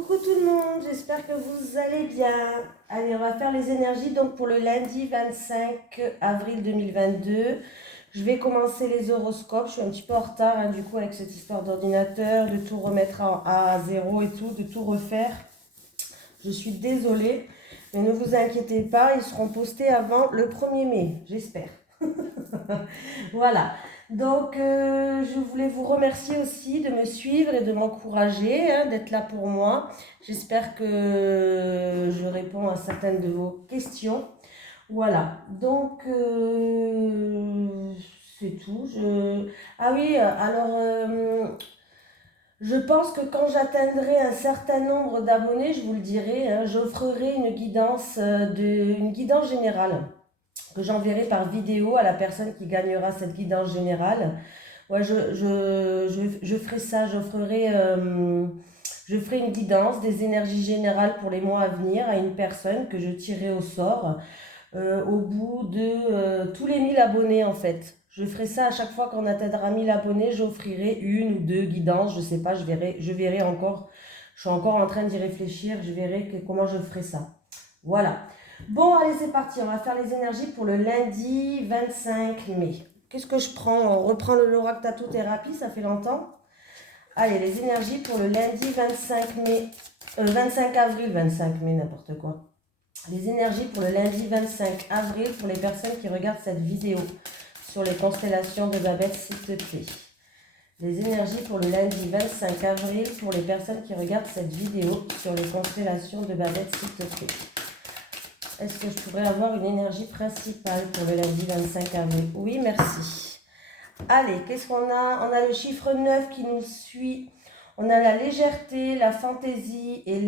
Coucou tout le monde, j'espère que vous allez bien. Allez, on va faire les énergies donc pour le lundi 25 avril 2022. Je vais commencer les horoscopes, je suis un petit peu en retard du coup avec cette histoire d'ordinateur, de tout remettre à zéro et tout, de tout refaire. Je suis désolée, mais ne vous inquiétez pas, ils seront postés avant le 1er mai, j'espère. Voilà. Donc, je voulais vous remercier aussi de me suivre et de m'encourager, d'être là pour moi. J'espère que je réponds à certaines de vos questions. Voilà. Donc, c'est tout. Ah oui, alors, je pense que quand j'atteindrai un certain nombre d'abonnés, je vous le dirai, j'offrirai une guidance générale que j'enverrai par vidéo à la personne qui gagnera cette guidance générale. Ouais, je ferai ça, je ferai une guidance des énergies générales pour les mois à venir à une personne que je tirerai au sort au bout de tous les 1000 abonnés en fait. Je ferai ça à chaque fois qu'on atteindra 1000 abonnés, j'offrirai une ou deux guidances, je sais pas, je verrai encore, je suis encore en train d'y réfléchir, je verrai comment je ferai ça. Voilà. Bon, allez, c'est parti. On va faire les énergies pour le lundi 25 mai. Qu'est-ce que je prends? On reprend le l'oracle tattoo thérapie, ça fait longtemps. Allez, les énergies pour le lundi 25 mai, 25 avril, 25 mai, n'importe quoi. Les énergies pour le lundi 25 avril pour les personnes qui regardent cette vidéo sur les constellations de Babette, s'il te plaît. Les énergies pour le lundi 25 avril pour les personnes qui regardent cette vidéo sur les constellations de Babette, s'il te plaît. Est-ce que je pourrais avoir une énergie principale pour le lundi 25 avril? Oui, merci. Allez, qu'est-ce qu'on a? On a le chiffre 9 qui nous suit. On a la légèreté, la fantaisie et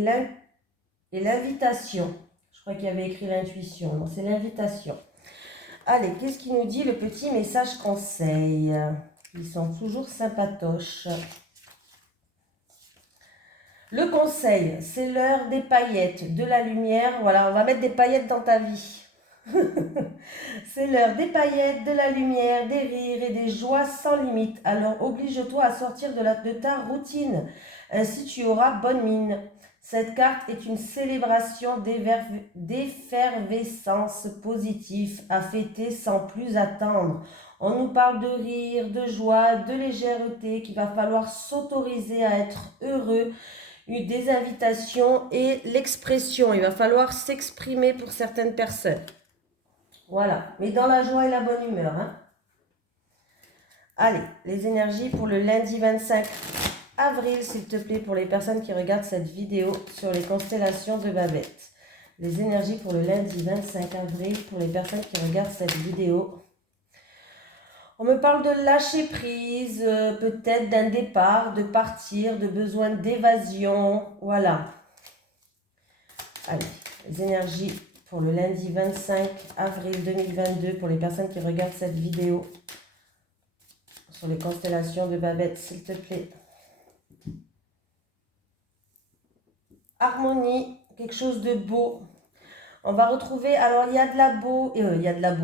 l'invitation. Je crois qu'il y avait écrit l'intuition. Non, c'est l'invitation. Allez, qu'est-ce qui nous dit le petit message conseil? Ils sont toujours sympatoches. Le conseil, c'est l'heure des paillettes, de la lumière. Voilà, on va mettre des paillettes dans ta vie. C'est l'heure des paillettes, de la lumière, des rires et des joies sans limite. Alors oblige-toi à sortir de ta routine. Ainsi tu auras bonne mine. Cette carte est une célébration d'effervescence positive à fêter sans plus attendre. On nous parle de rire, de joie, de légèreté, qu'il va falloir s'autoriser à être heureux, des invitations et l'expression. Il va falloir s'exprimer pour certaines personnes. Voilà, mais dans la joie et la bonne humeur. Allez, les énergies pour le lundi 25 avril, s'il te plaît, pour les personnes qui regardent cette vidéo sur les constellations de Babette. Les énergies pour le lundi 25 avril, pour les personnes qui regardent cette vidéo. On me parle de lâcher prise, peut-être d'un départ, de partir, de besoin d'évasion. Voilà. Allez, les énergies pour le lundi 25 avril 2022 pour les personnes qui regardent cette vidéo sur les constellations de Babette, s'il te plaît. Harmonie, quelque chose de beau. On va retrouver, alors il y a de la il y a de la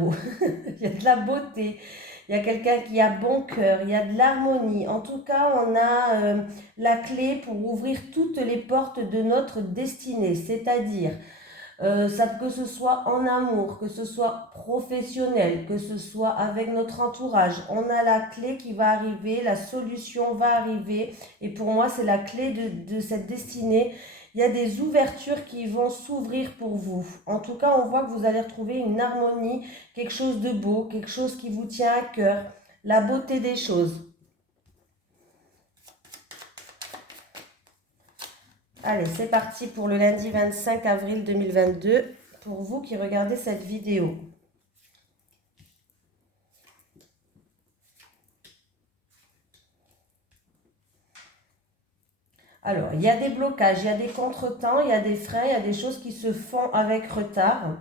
il y a de la beauté. Il y a quelqu'un qui a bon cœur, il y a de l'harmonie. En tout cas, on a la clé pour ouvrir toutes les portes de notre destinée, c'est-à-dire que ce soit en amour, que ce soit professionnel, que ce soit avec notre entourage. On a la clé qui va arriver, la solution va arriver. Et pour moi, c'est la clé de cette destinée. Il y a des ouvertures qui vont s'ouvrir pour vous. En tout cas, on voit que vous allez retrouver une harmonie, quelque chose de beau, quelque chose qui vous tient à cœur, la beauté des choses. Allez, c'est parti pour le lundi 25 avril 2022, pour vous qui regardez cette vidéo. Alors, il y a des blocages, il y a des contretemps, il y a des freins, il y a des choses qui se font avec retard.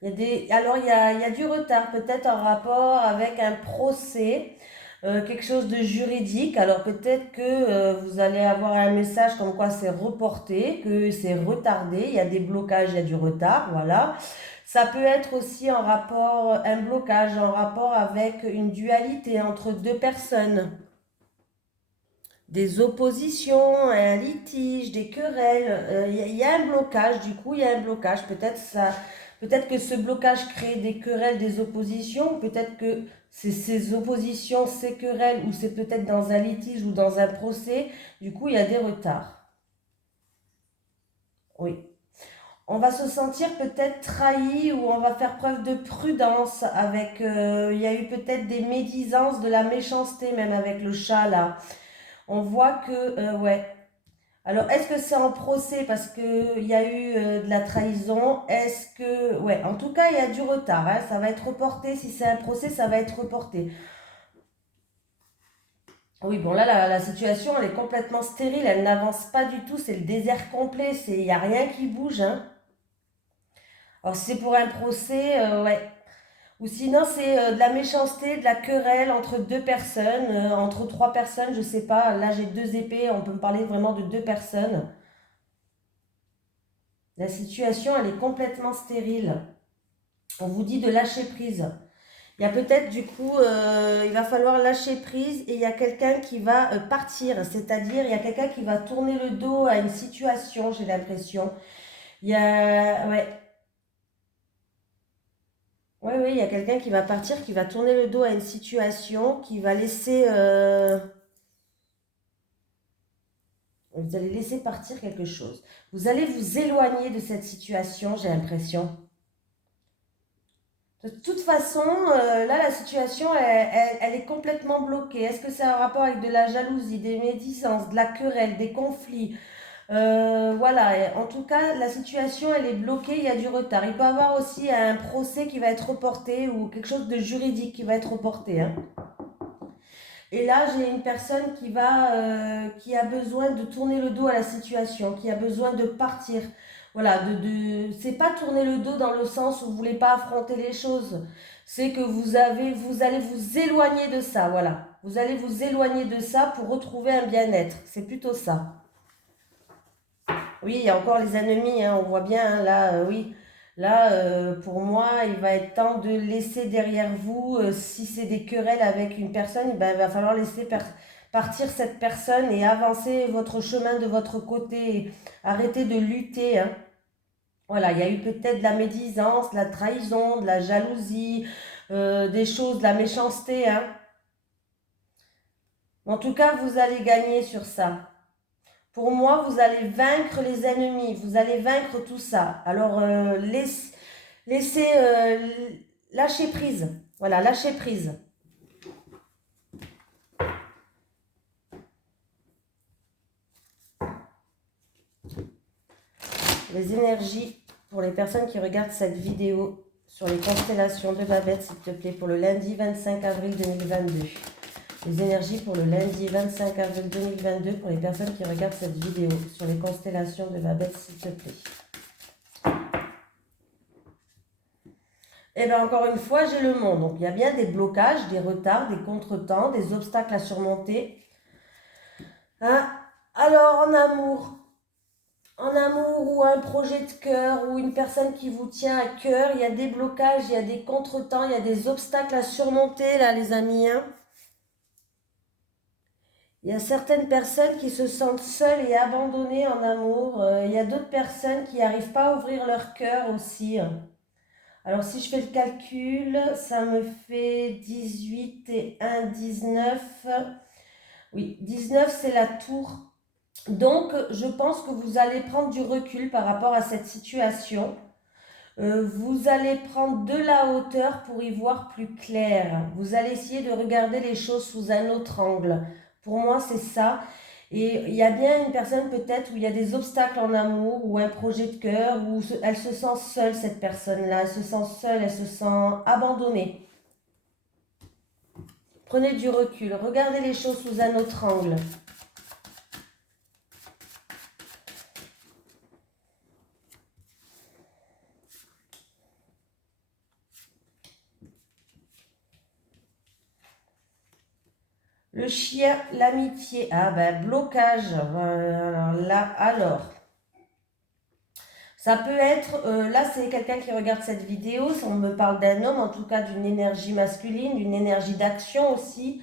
Alors, il y a du retard, peut-être en rapport avec un procès, quelque chose de juridique. Alors, peut-être que vous allez avoir un message comme quoi c'est reporté, que c'est retardé. Il y a des blocages, il y a du retard, voilà. Ça peut être aussi en rapport, un blocage en rapport avec une dualité entre deux personnes. des oppositions, un litige, des querelles. Il y a un blocage, du coup, il y a un blocage. Peut-être que ce blocage crée des querelles, des oppositions. Peut-être que c'est ces oppositions, ces querelles, ou c'est peut-être dans un litige ou dans un procès. Du coup, il y a des retards. Oui. On va se sentir peut-être trahi ou on va faire preuve de prudence avec, il y a eu peut-être des médisances, de la méchanceté même avec le chat là. On voit que, ouais. Alors, est-ce que c'est en procès parce qu'il y a eu de la trahison? Est-ce que, ouais, en tout cas, il y a du retard, hein, ça va être reporté. Si c'est un procès, ça va être reporté. Oui, bon, là, la situation, elle est complètement stérile, elle n'avance pas du tout, c'est le désert complet, il n'y a rien qui bouge, hein. Alors, si c'est pour un procès, ouais. Ou sinon, c'est de la méchanceté, de la querelle entre deux personnes, entre trois personnes, je sais pas. Là, j'ai deux épées, on peut me parler vraiment de deux personnes. La situation, elle est complètement stérile. On vous dit de lâcher prise. Il y a peut-être du coup, il va falloir lâcher prise et il y a quelqu'un qui va partir. C'est-à-dire, il y a quelqu'un qui va tourner le dos à une situation, j'ai l'impression. Il y a, ouais, ouais, oui, il y a quelqu'un qui va partir, qui va tourner le dos à une situation, qui va laisser, vous allez laisser partir quelque chose. Vous allez vous éloigner de cette situation, j'ai l'impression. De toute façon, là, la situation, elle est complètement bloquée. Est-ce que c'est un rapport avec de la jalousie, des médisances, de la querelle, des conflits? Voilà, et en tout cas, la situation, elle est bloquée, il y a du retard. Il peut y avoir aussi un procès qui va être reporté ou quelque chose de juridique qui va être reporté, hein. Et là, j'ai une personne qui a besoin de tourner le dos à la situation, qui a besoin de partir. Voilà, c'est pas tourner le dos dans le sens où vous voulez pas affronter les choses. C'est que vous allez vous éloigner de ça, voilà. Vous allez vous éloigner de ça pour retrouver un bien-être. C'est plutôt ça. Oui, il y a encore les ennemis, hein, on voit bien, hein, là, oui. Là, pour moi, il va être temps de laisser derrière vous, si c'est des querelles avec une personne, eh ben, il va falloir laisser partir cette personne et avancer votre chemin de votre côté. Arrêtez de lutter, hein. Voilà, il y a eu peut-être de la médisance, de la trahison, de la jalousie, des choses, de la méchanceté, hein. En tout cas, vous allez gagner sur ça. Pour moi, vous allez vaincre les ennemis, vous allez vaincre tout ça. Alors, laissez, lâcher prise. Voilà, lâcher prise. Les énergies pour les personnes qui regardent cette vidéo sur les constellations de Babette, s'il te plaît, pour le lundi 25 avril 2022. Les énergies pour le lundi 25 avril 2022 pour les personnes qui regardent cette vidéo sur les constellations de Babette, s'il te plaît. Et bien encore une fois, j'ai le monde. Donc il y a bien des blocages, des retards, des contretemps, des obstacles à surmonter. Hein? Alors en amour ou un projet de cœur ou une personne qui vous tient à cœur, il y a des blocages, il y a des contretemps, il y a des obstacles à surmonter là les amis, hein. Il y a certaines personnes qui se sentent seules et abandonnées en amour. Il y a d'autres personnes qui n'arrivent pas à ouvrir leur cœur aussi, hein. Alors si je fais le calcul, ça me fait 18 et 1, 19. Oui, 19 c'est la tour. Donc je pense que vous allez prendre du recul par rapport à cette situation. Vous allez prendre de la hauteur pour y voir plus clair. Vous allez essayer de regarder les choses sous un autre angle. Pour moi, c'est ça. Et il y a bien une personne peut-être où il y a des obstacles en amour ou un projet de cœur où elle se sent seule, cette personne-là. Elle se sent seule, elle se sent abandonnée. Prenez du recul, regardez les choses sous un autre angle. Le chien, l'amitié. Ah ben, blocage. Alors là, alors. Ça peut être, là c'est quelqu'un qui regarde cette vidéo, on me parle d'un homme, en tout cas d'une énergie masculine, d'une énergie d'action aussi.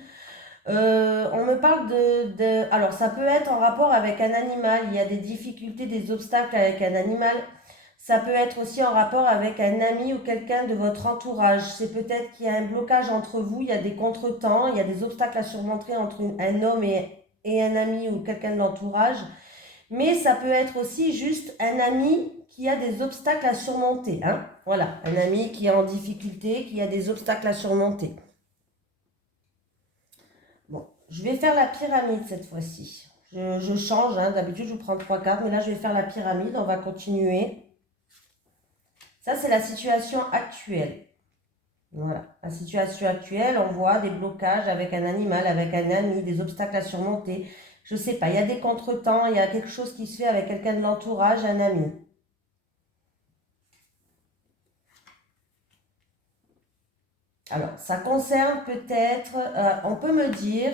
On me parle alors, ça peut être en rapport avec un animal. Il y a des difficultés, des obstacles avec un animal. Ça peut être aussi en rapport avec un ami ou quelqu'un de votre entourage. C'est peut-être qu'il y a un blocage entre vous, il y a des contretemps, il y a des obstacles à surmonter entre un homme et un ami ou quelqu'un de l'entourage. Mais ça peut être aussi juste un ami qui a des obstacles à surmonter, hein. Voilà, un ami qui est en difficulté, qui a des obstacles à surmonter. Bon, je vais faire la pyramide cette fois-ci. Je change, hein. D'habitude je prends 3 cartes, mais là je vais faire la pyramide, on va continuer. Ça c'est la situation actuelle. Voilà, la situation actuelle, on voit des blocages avec un animal, avec un ami, des obstacles à surmonter. Je sais pas, il y a des contretemps, il y a quelque chose qui se fait avec quelqu'un de l'entourage, un ami. Alors, ça concerne peut-être, on peut me dire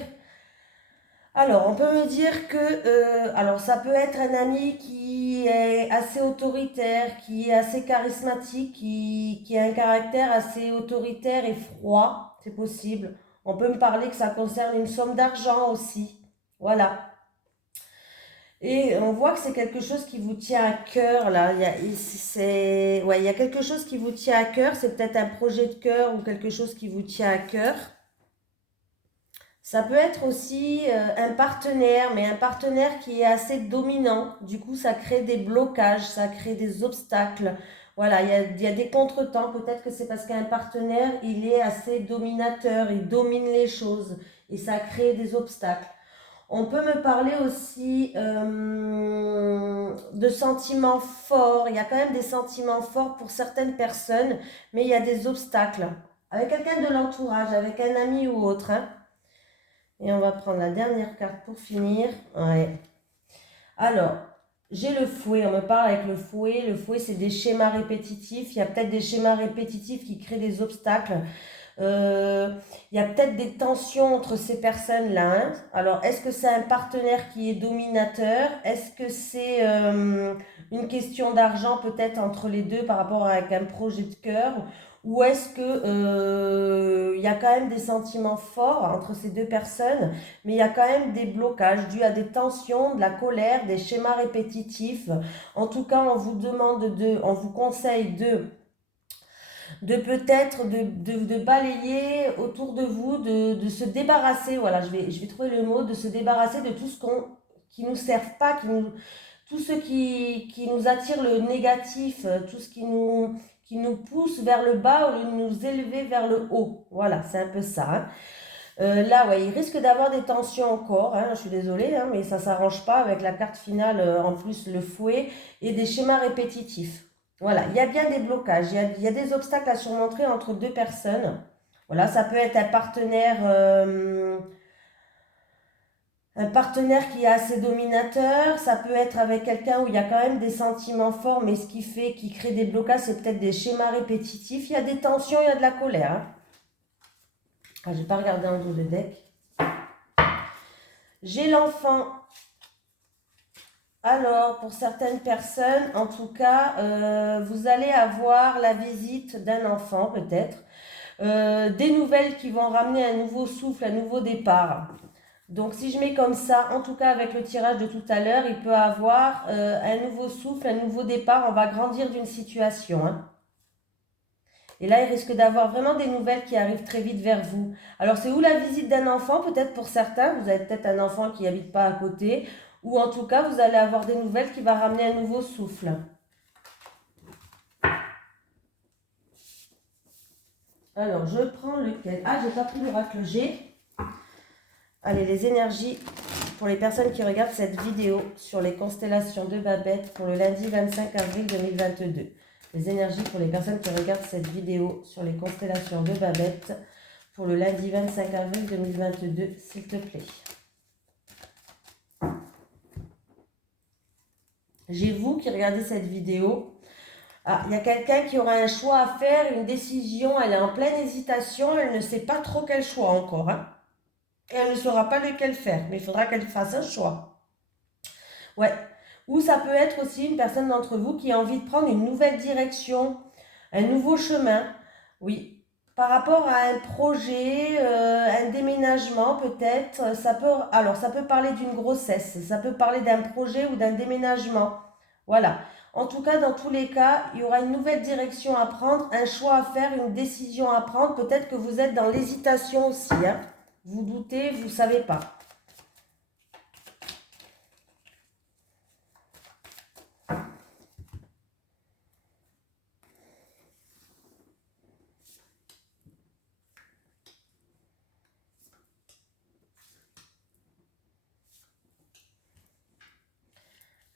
que, alors ça peut être un ami qui est assez autoritaire, qui est assez charismatique, qui a un caractère assez autoritaire et froid, c'est possible. On peut me parler que ça concerne une somme d'argent aussi. Voilà. Et on voit que c'est quelque chose qui vous tient à cœur, là. Ouais, il y a quelque chose qui vous tient à cœur. C'est peut-être un projet de cœur ou quelque chose qui vous tient à cœur. Ça peut être aussi un partenaire, mais un partenaire qui est assez dominant. Du coup, ça crée des blocages, ça crée des obstacles. Voilà, il y a des contretemps. Peut-être que c'est parce qu'un partenaire, il est assez dominateur, il domine les choses et ça crée des obstacles. On peut me parler aussi de sentiments forts. Il y a quand même des sentiments forts pour certaines personnes, mais il y a des obstacles. Avec quelqu'un de l'entourage, avec un ami ou autre, hein. Et on va prendre la dernière carte pour finir. Ouais. Alors, j'ai le fouet. On me parle avec le fouet. Le fouet, c'est des schémas répétitifs. Il y a peut-être des schémas répétitifs qui créent des obstacles. Il y a peut-être des tensions entre ces personnes-là, hein. Alors, est-ce que c'est un partenaire qui est dominateur? Est-ce que c'est une question d'argent peut-être entre les deux par rapport à un projet de cœur? Ou est-ce que il y a quand même des sentiments forts entre ces deux personnes, mais il y a quand même des blocages dus à des tensions, de la colère, des schémas répétitifs. En tout cas, on vous conseille de peut-être de balayer autour de vous, de se débarrasser, voilà, je vais trouver le mot, de se débarrasser de tout ce qui nous serve pas, tout ce qui nous attire le négatif, tout ce qui nous pousse vers le bas au lieu de nous élever vers le haut. Voilà, c'est un peu ça, hein. Là, ouais, il risque d'avoir des tensions encore, hein, je suis désolée, hein, mais ça ne s'arrange pas avec la carte finale, en plus le fouet, et des schémas répétitifs. Voilà, il y a bien des blocages, il y a des obstacles à surmonter entre deux personnes. Voilà, ça peut être un partenaire qui est assez dominateur, ça peut être avec quelqu'un où il y a quand même des sentiments forts, mais ce qui crée des blocages, c'est peut-être des schémas répétitifs. Il y a des tensions, il y a de la colère, hein. Ah, je n'ai pas regardé en dos de deck. J'ai l'enfant. Alors, pour certaines personnes, en tout cas, vous allez avoir la visite d'un enfant peut-être, des nouvelles qui vont ramener un nouveau souffle, un nouveau départ. Donc, si je mets comme ça, en tout cas avec le tirage de tout à l'heure, il peut avoir un nouveau souffle, un nouveau départ. On va grandir d'une situation, hein. Et là, il risque d'avoir vraiment des nouvelles qui arrivent très vite vers vous. Alors, c'est où la visite d'un enfant? Peut-être pour certains, vous avez peut-être un enfant qui n'habite pas à côté. Ou en tout cas, vous allez avoir des nouvelles qui vont ramener un nouveau souffle. Alors, je prends lequel? Ah, j'ai pas pris l'oracle G. Allez, les énergies pour les personnes qui regardent cette vidéo sur les constellations de Babette pour le lundi 25 avril 2022. Les énergies pour les personnes qui regardent cette vidéo sur les constellations de Babette pour le lundi 25 avril 2022, s'il te plaît. J'ai vous qui regardez cette vidéo. Ah, il y a quelqu'un qui aura un choix à faire, une décision, elle est en pleine hésitation, elle ne sait pas trop quel choix encore, hein. Et elle ne saura pas lequel faire, mais il faudra qu'elle fasse un choix. Ouais. Ou ça peut être aussi une personne d'entre vous qui a envie de prendre une nouvelle direction, un nouveau chemin. Oui. par rapport à un projet, un déménagement peut-être, alors ça peut parler d'une grossesse, ça peut parler d'un projet ou d'un déménagement. Voilà. En tout cas, dans tous les cas, il y aura une nouvelle direction à prendre, un choix à faire, une décision à prendre. Peut-être que vous êtes dans l'hésitation aussi, hein. Vous doutez, vous ne savez pas.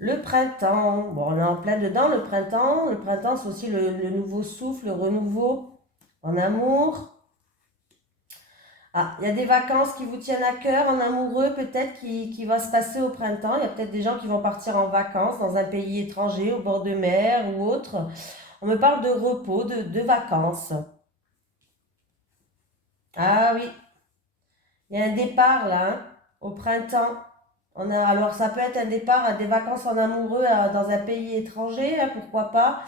Le printemps, bon, on est en plein dedans, le printemps. Le printemps, c'est aussi le nouveau souffle, le renouveau en amour. Ah, il y a des vacances qui vous tiennent à cœur en amoureux, peut-être qui va se passer au printemps. Il y a peut-être des gens qui vont partir en vacances dans un pays étranger, au bord de mer ou autre. On me parle de repos, de vacances. Ah oui, il y a un départ là, hein, au printemps. Alors ça peut être un départ à des vacances en amoureux dans un pays étranger, hein, pourquoi pas.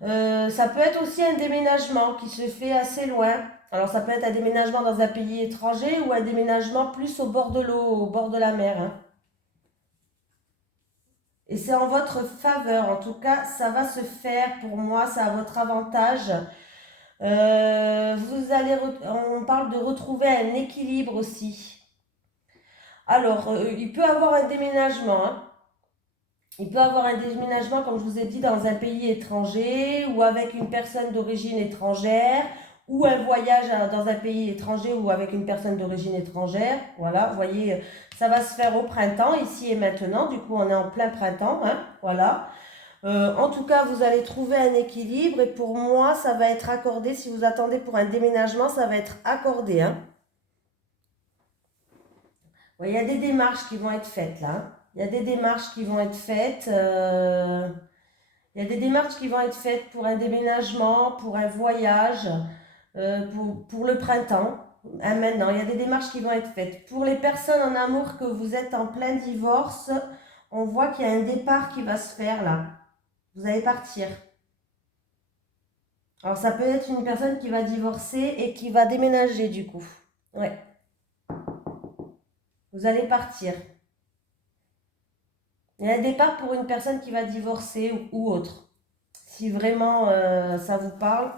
Ça peut être aussi un déménagement qui se fait assez loin. Alors ça peut être un déménagement dans un pays étranger ou un déménagement plus au bord de l'eau, au bord de la mer, hein. Et c'est en votre faveur. En tout cas, ça va se faire pour moi, c'est à votre avantage. On parle de retrouver un équilibre aussi. Alors, il peut avoir un déménagement, hein. Il peut avoir un déménagement, comme je vous ai dit, dans un pays étranger ou avec une personne d'origine étrangère ou un voyage dans un pays étranger ou avec une personne d'origine étrangère. Voilà, vous voyez, ça va se faire au printemps, ici et maintenant. Du coup, on est en plein printemps, hein, voilà. En tout cas, vous allez trouver un équilibre et pour moi, ça va être accordé. Si vous attendez pour un déménagement, ça va être accordé, hein. Ouais, il y a des démarches qui vont être faites là, hein. Il y a des démarches qui vont être faites. Il y a des démarches qui vont être faites pour un déménagement, pour un voyage, pour le printemps. Hein, maintenant, il y a des démarches qui vont être faites. Pour les personnes en amour que vous êtes en plein divorce, on voit qu'il y a un départ qui va se faire là. Vous allez partir. Alors ça peut être une personne qui va divorcer et qui va déménager du coup. Ouais, vous allez partir. Il y a un départ pour une personne qui va divorcer ou autre. Si vraiment ça vous parle.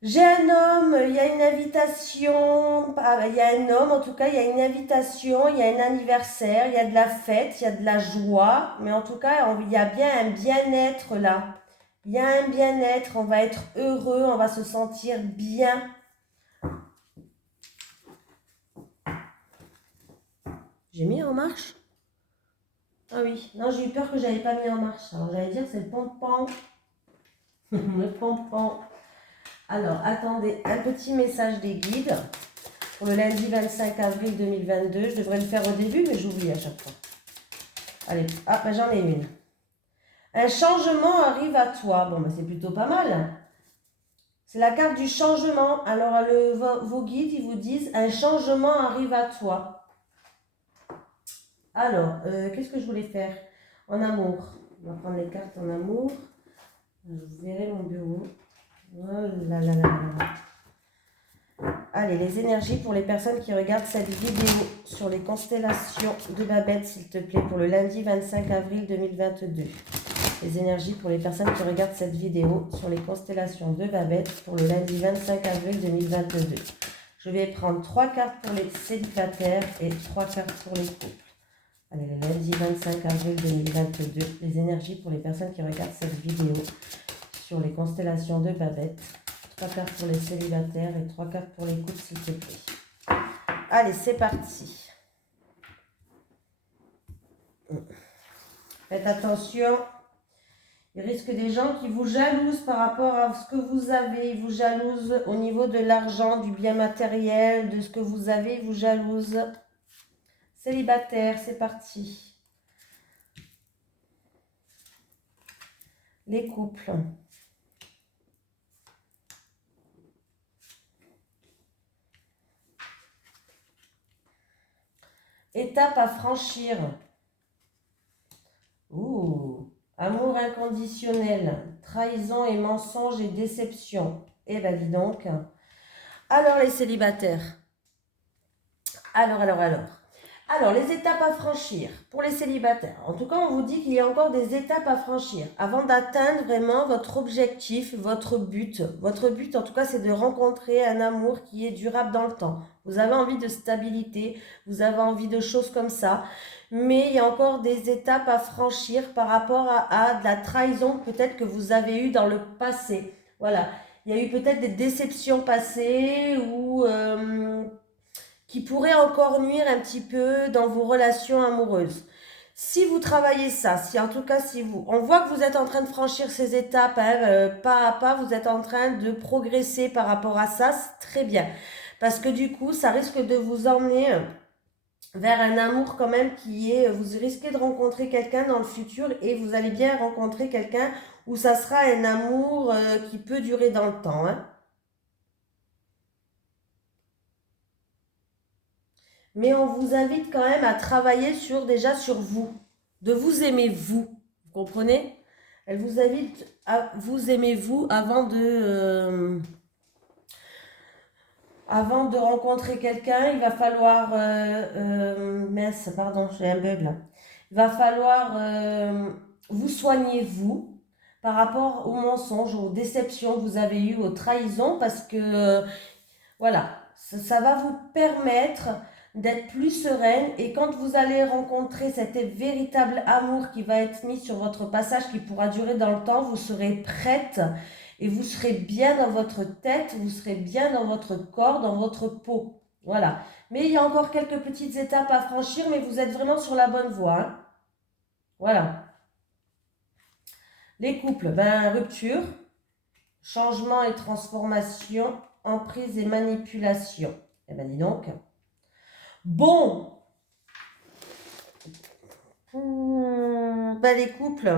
J'ai un homme, il y a une invitation, il y a un homme en tout cas, il y a une invitation, il y a un anniversaire, il y a de la fête, il y a de la joie, mais en tout cas, il y a bien un bien-être là. Il y a un bien-être, on va être heureux, on va se sentir bien. J'ai mis en marche? Ah oui, non, j'ai eu peur que j'avais pas mis en marche. Alors j'allais dire c'est le pompon. Le pompon. Alors attendez, un petit message des guides pour le lundi 25 avril 2022. Je devrais le faire au début, mais j'oublie à chaque fois. Allez, ah ben j'en ai une. Un changement arrive à toi. Bon, ben c'est plutôt pas mal. C'est la carte du changement. Alors vos guides, ils vous disent un changement arrive à toi. Alors, qu'est-ce que je voulais faire en amour? On va prendre les cartes en amour. Je verrai mon bureau. Oh là là là là. Allez, les énergies pour les personnes qui regardent cette vidéo sur les constellations de Babette, s'il te plaît, pour le lundi 25 avril 2022. Les énergies pour les personnes qui regardent cette vidéo sur les constellations de Babette pour le lundi 25 avril 2022. Je vais prendre 3 cartes pour les célibataires et 3 cartes pour les couples. Allez, le lundi 25 avril 2022, les énergies pour les personnes qui regardent cette vidéo sur les constellations de Babette. 3 cartes pour les célibataires et 3 cartes pour les couples, s'il te plaît. Allez, c'est parti. Faites attention. Il risque des gens qui vous jalousent par rapport à ce que vous avez. Ils vous jalousent au niveau de l'argent, du bien matériel, de ce que vous avez. Ils vous jalousent. Célibataire, c'est parti. Les couples. Étape à franchir. Ouh. Amour inconditionnel, trahison et mensonge et déception. Eh ben dis donc. Alors les célibataires. Alors. Alors, les étapes à franchir pour les célibataires. En tout cas, on vous dit qu'il y a encore des étapes à franchir avant d'atteindre vraiment votre objectif, votre but. Votre but, en tout cas, c'est de rencontrer un amour qui est durable dans le temps. Vous avez envie de stabilité, vous avez envie de choses comme ça. Mais il y a encore des étapes à franchir par rapport à de la trahison peut-être que vous avez eue dans le passé. Voilà. Il y a eu peut-être des déceptions passées ou qui pourrait encore nuire un petit peu dans vos relations amoureuses. Si vous travaillez ça, si en tout cas si vous, on voit que vous êtes en train de franchir ces étapes, hein, pas à pas, vous êtes en train de progresser par rapport à ça, c'est très bien. Parce que du coup, ça risque de vous emmener vers un amour quand même qui est, vous risquez de rencontrer quelqu'un dans le futur et vous allez bien rencontrer quelqu'un où ça sera un amour qui peut durer dans le temps, hein. Mais on vous invite quand même à travailler déjà sur vous, de vous aimer vous. Vous comprenez? Elle vous invite à vous aimer vous avant de rencontrer quelqu'un. Il va falloir mince, pardon, j'ai un bug là. Il va falloir vous soigner vous par rapport aux mensonges, aux déceptions que vous avez eues, aux trahisons, parce que voilà, ça va vous permettre d'être plus sereine et quand vous allez rencontrer cet véritable amour qui va être mis sur votre passage, qui pourra durer dans le temps, vous serez prête et vous serez bien dans votre tête, vous serez bien dans votre corps, dans votre peau. Voilà. Mais il y a encore quelques petites étapes à franchir, mais vous êtes vraiment sur la bonne voie, hein. Voilà. Les couples, rupture, changement et transformation, emprise et manipulation. Eh ben dis donc. Bon, les couples,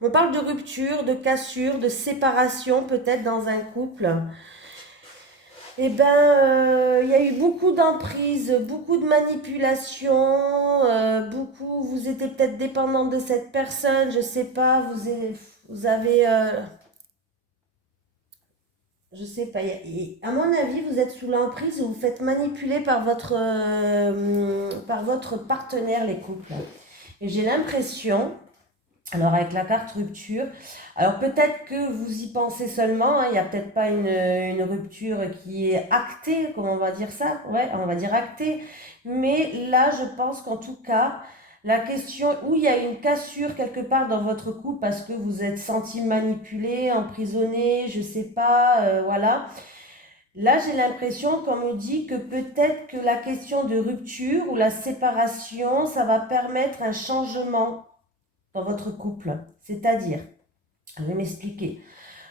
on parle de rupture, de cassure, de séparation peut-être dans un couple. Eh ben, il y a eu beaucoup d'emprise, beaucoup de manipulation, vous étiez peut-être dépendant de cette personne, je sais pas, vous avez, je sais pas, à mon avis, vous êtes sous l'emprise ou vous faites manipuler par votre partenaire, les couples. Et j'ai l'impression, alors avec la carte rupture, alors peut-être que vous y pensez seulement, hein, il n'y a peut-être pas une rupture qui est actée, comment on va dire ça? Ouais, on va dire actée. Mais là, je pense qu'en tout cas, la question où il y a une cassure quelque part dans votre couple parce que vous êtes senti manipulé, emprisonné, je sais pas, voilà. Là, j'ai l'impression qu'on me dit que peut-être que la question de rupture ou la séparation, ça va permettre un changement dans votre couple. C'est-à-dire, je vais m'expliquer.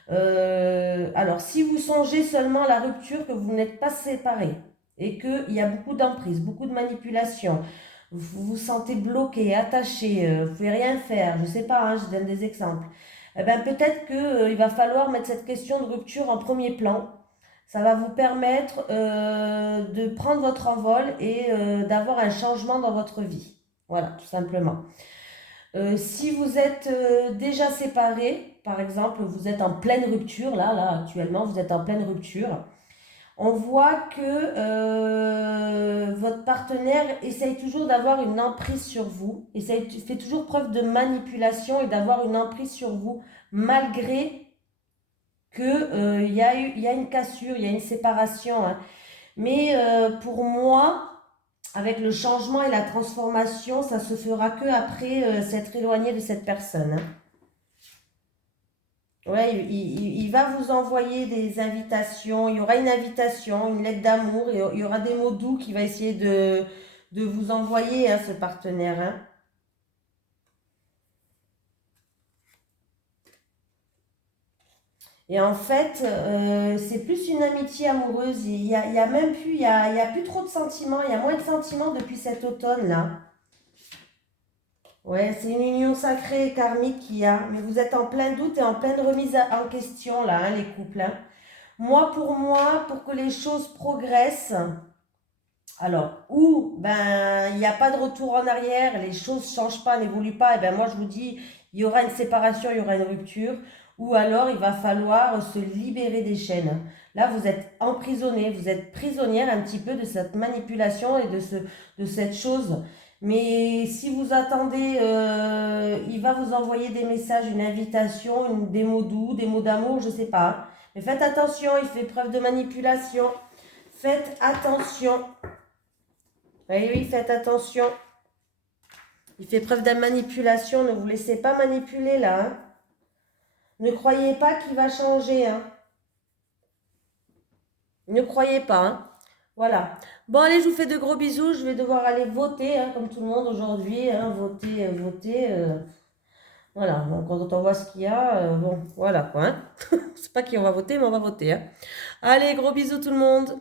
Alors, si vous songez seulement à la rupture, que vous n'êtes pas séparés et qu'il y a beaucoup d'emprise, beaucoup de manipulation, vous vous sentez bloqué, attaché, vous ne pouvez rien faire, je ne sais pas, hein, je donne des exemples. Eh ben, peut-être qu'il va falloir mettre cette question de rupture en premier plan. Ça va vous permettre de prendre votre envol et d'avoir un changement dans votre vie. Voilà, tout simplement. Si vous êtes déjà séparés, par exemple, vous êtes en pleine rupture, là, actuellement, vous êtes en pleine rupture, on voit que votre partenaire essaye toujours d'avoir une emprise sur vous, fait toujours preuve de manipulation et d'avoir une emprise sur vous, malgré que il y a une cassure, il y a une séparation, hein. Mais pour moi, avec le changement et la transformation, ça se fera que après s'être éloigné de cette personne, hein. Ouais, il va vous envoyer des invitations. Il y aura une invitation, une lettre d'amour, et il y aura des mots doux qui va essayer de vous envoyer, hein, ce partenaire, hein. Et en fait, c'est plus une amitié amoureuse. Il y a même plus, il y a plus trop de sentiments. Il y a moins de sentiments depuis cet automne-là. Ouais, c'est une union sacrée et karmique qu'il y a. Mais vous êtes en plein doute et en pleine remise en question, là, hein, les couples, hein. Moi, pour que les choses progressent, alors, il n'y a pas de retour en arrière, les choses ne changent pas, n'évoluent pas, et ben moi, je vous dis, Il y aura une séparation, il y aura une rupture, ou alors il va falloir se libérer des chaînes. Là, vous êtes emprisonné, vous êtes prisonnière un petit peu de cette manipulation et de cette chose. Mais si vous attendez, il va vous envoyer des messages, une invitation, des mots doux, des mots d'amour, je ne sais pas, hein. Mais faites attention, il fait preuve de manipulation. Faites attention. Oui, oui, faites attention. Il fait preuve de manipulation, ne vous laissez pas manipuler là, hein. Ne croyez pas qu'il va changer, hein. Ne croyez pas, hein. Voilà. Bon, allez, je vous fais de gros bisous. Je vais devoir aller voter, hein, comme tout le monde aujourd'hui, hein, voter, voter. Voilà. Donc, quand on voit ce qu'il y a, bon, voilà quoi, hein. C'est pas qui on va voter, mais on va voter, hein. Allez, gros bisous tout le monde.